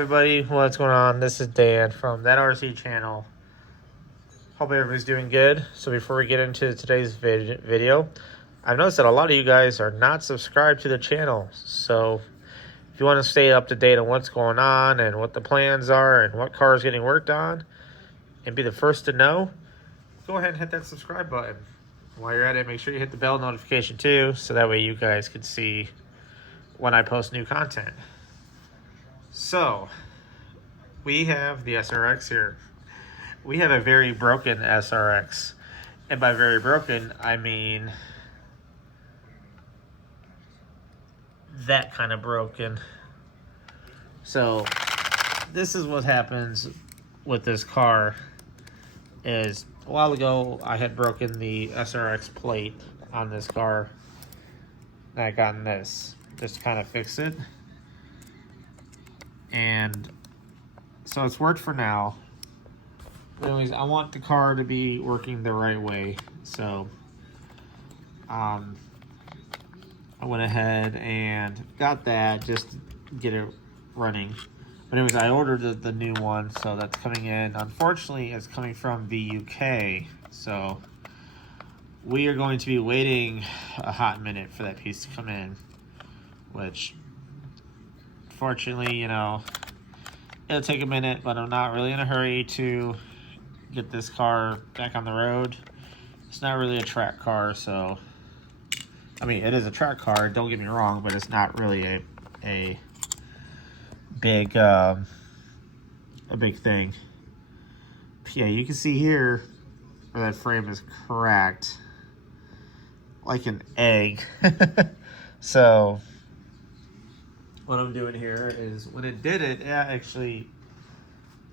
everybody, what's going on? This is Dan from That RC channel. Hope everybody's doing good. So before we get into today's video, I've noticed that a lot of you guys are not subscribed to the channel. So if you want to stay up to date on what's going on and what the plans are and what car is getting worked on and be the first to know, go ahead and hit that subscribe button. While you're at it, make sure you hit the bell notification too, so that way you guys can see when I post new content. So, we have the SRX here. We have a very broken SRX. And by very broken, I mean that kind of broken. So, this is what happens with this car. Is a while ago, I had broken the SRX plate on this car. And I got this just to kind of fix it. And so it's worked for now. But anyways, I want the car to be working the right way. So I went ahead and got that just to get it running. But anyways, I ordered the new one, so that's coming in. Unfortunately, it's coming from the UK. So we are going to be waiting a hot minute for that piece to come in. Which, fortunately, you know, it'll take a minute, but I'm not really in a hurry to get this car back on the road. It's not really a track car, so I mean, it is a track car, don't get me wrong, but it's not really a big thing. But yeah, you can see here where that frame is cracked like an egg. So what I'm doing here is, when it did it, it actually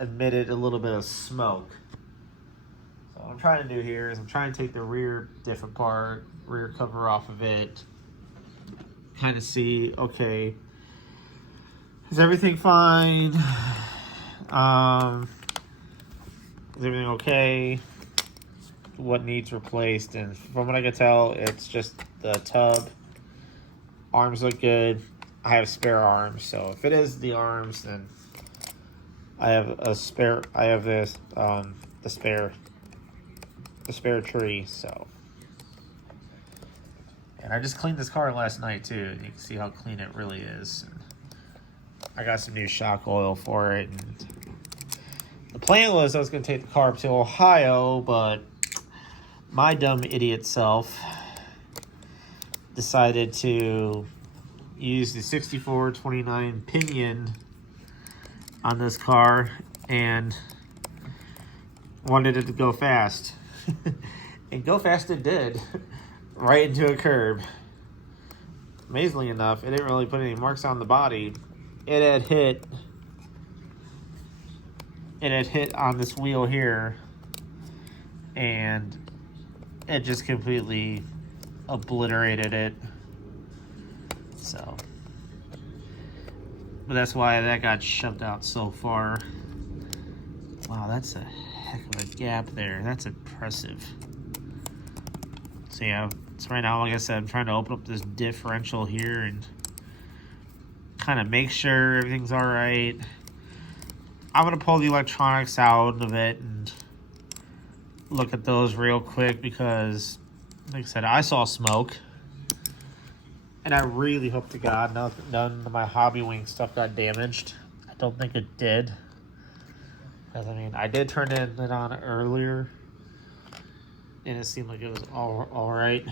emitted a little bit of smoke. So what I'm trying to do here is I'm trying to take the rear diff apart, rear cover off of it, kind of see, okay, is everything fine? Is everything okay? What needs replaced? And from what I can tell, it's just the tub. Arms look good. I have spare arms, so if it is the arms, then I have a spare. I have this the spare tree. So, and I just cleaned this car last night too. And you can see how clean it really is. And I got some new shock oil for it. And the plan was I was going to take the car up to Ohio, but my dumb idiot self decided to use the 6429 pinion on this car and wanted it to go fast. And go fast it did, right into a curb. Amazingly enough, it didn't really put any marks on the body. It had hit on this wheel here, and it just completely obliterated it. So, but that's why that got shoved out so far. Wow, that's a heck of a gap there. That's impressive. So yeah, so right now, like I said, I'm trying to open up this differential here and kind of make sure everything's all right. I'm gonna pull the electronics out of it and look at those real quick, because like I said, I saw smoke. And I really hope to God none of my Hobby Wing stuff got damaged. I don't think it did. Because, I mean, I did turn it on earlier, and it seemed like it was all right.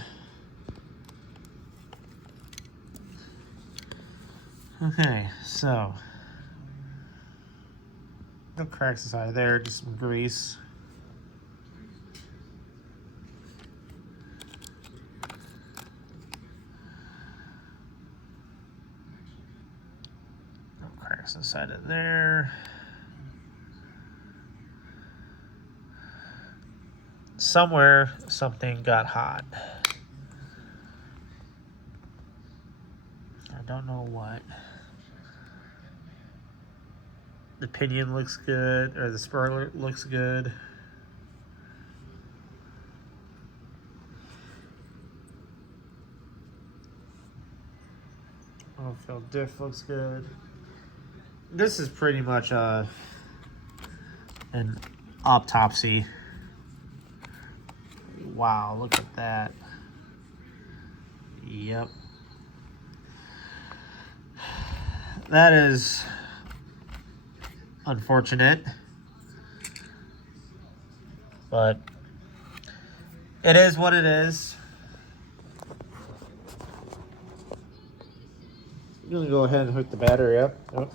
Okay, so no cracks inside there, just some grease. Cracks inside of there. Somewhere something got hot. I don't know what. The pinion looks good, or the spur looks good. Oil-filled diff looks good. this is pretty much an autopsy. Wow, look at that. Yep. That is unfortunate. But it is what it is. I'm gonna go ahead and hook the battery up. Oh.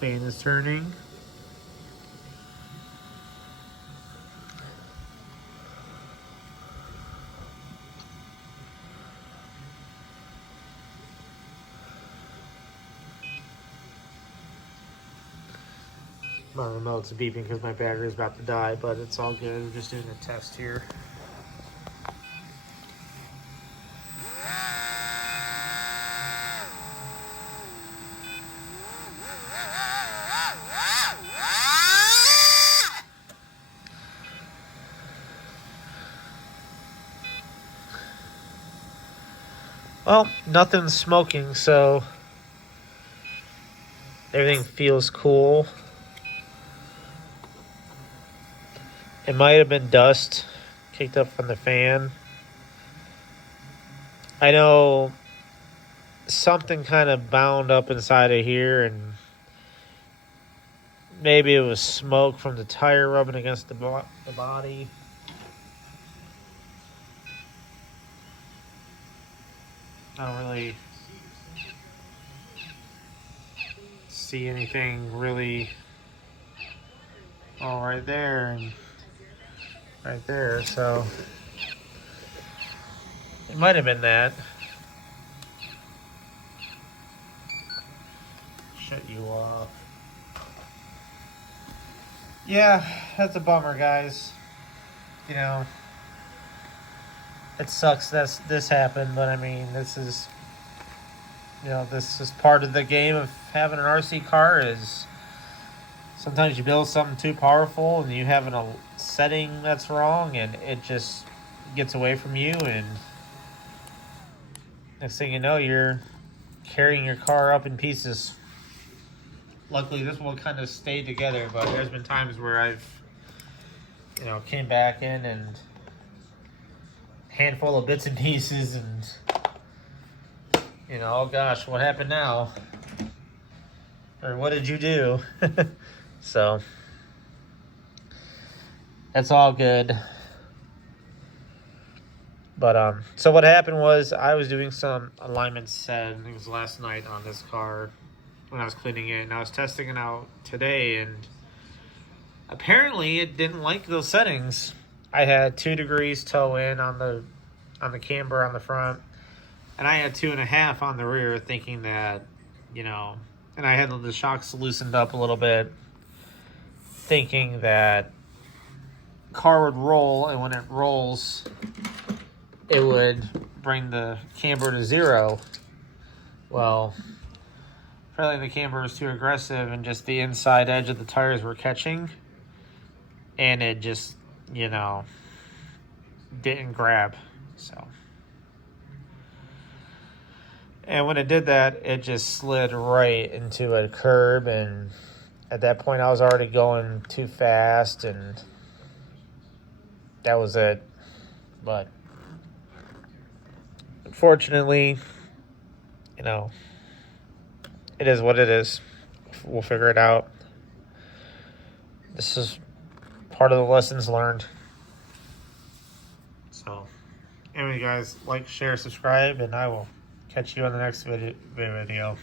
Fan is turning. My remote's beeping because my battery is about to die, but it's all good. We're just doing a test here. Well, nothing's smoking, so everything feels cool. It might have been dust kicked up from the fan. I know something kind of bound up inside of here, and maybe it was smoke from the tire rubbing against the body. I don't really see anything really. Oh, right there and right there, so it might have been that. Shut you off. Yeah, that's a bummer, guys. You know, it sucks that this happened, but I mean, this is, you know, this is part of the game of having an RC car. Is sometimes you build something too powerful and you have a setting that's wrong, and it just gets away from you, and next thing you know, you're carrying your car up in pieces. Luckily, this one kind of stayed together, but there's been times where I've, you know, came back in and handful of bits and pieces, and you know, oh gosh, what happened now? Or what did you do? So that's all good. But so what happened was I was doing some alignment settings last night on this car when I was cleaning it, and I was testing it out today, and apparently it didn't like those settings. I had 2 degrees toe in on the camber on the front, and I had 2.5 on the rear, thinking that, you know, and I had the shocks loosened up a little bit, thinking that car would roll, and when it rolls, it would bring the camber to 0. Well, apparently the camber was too aggressive, and just the inside edge of the tires were catching, and it just, you know, didn't grab. So, and when it did that, it just slid right into a curb, and at that point I was already going too fast, and that was it. But unfortunately, you know, it is what it is. We'll figure it out. This is part of the lessons learned. So, anyway, guys, like, share, subscribe, and I will catch you on the next video.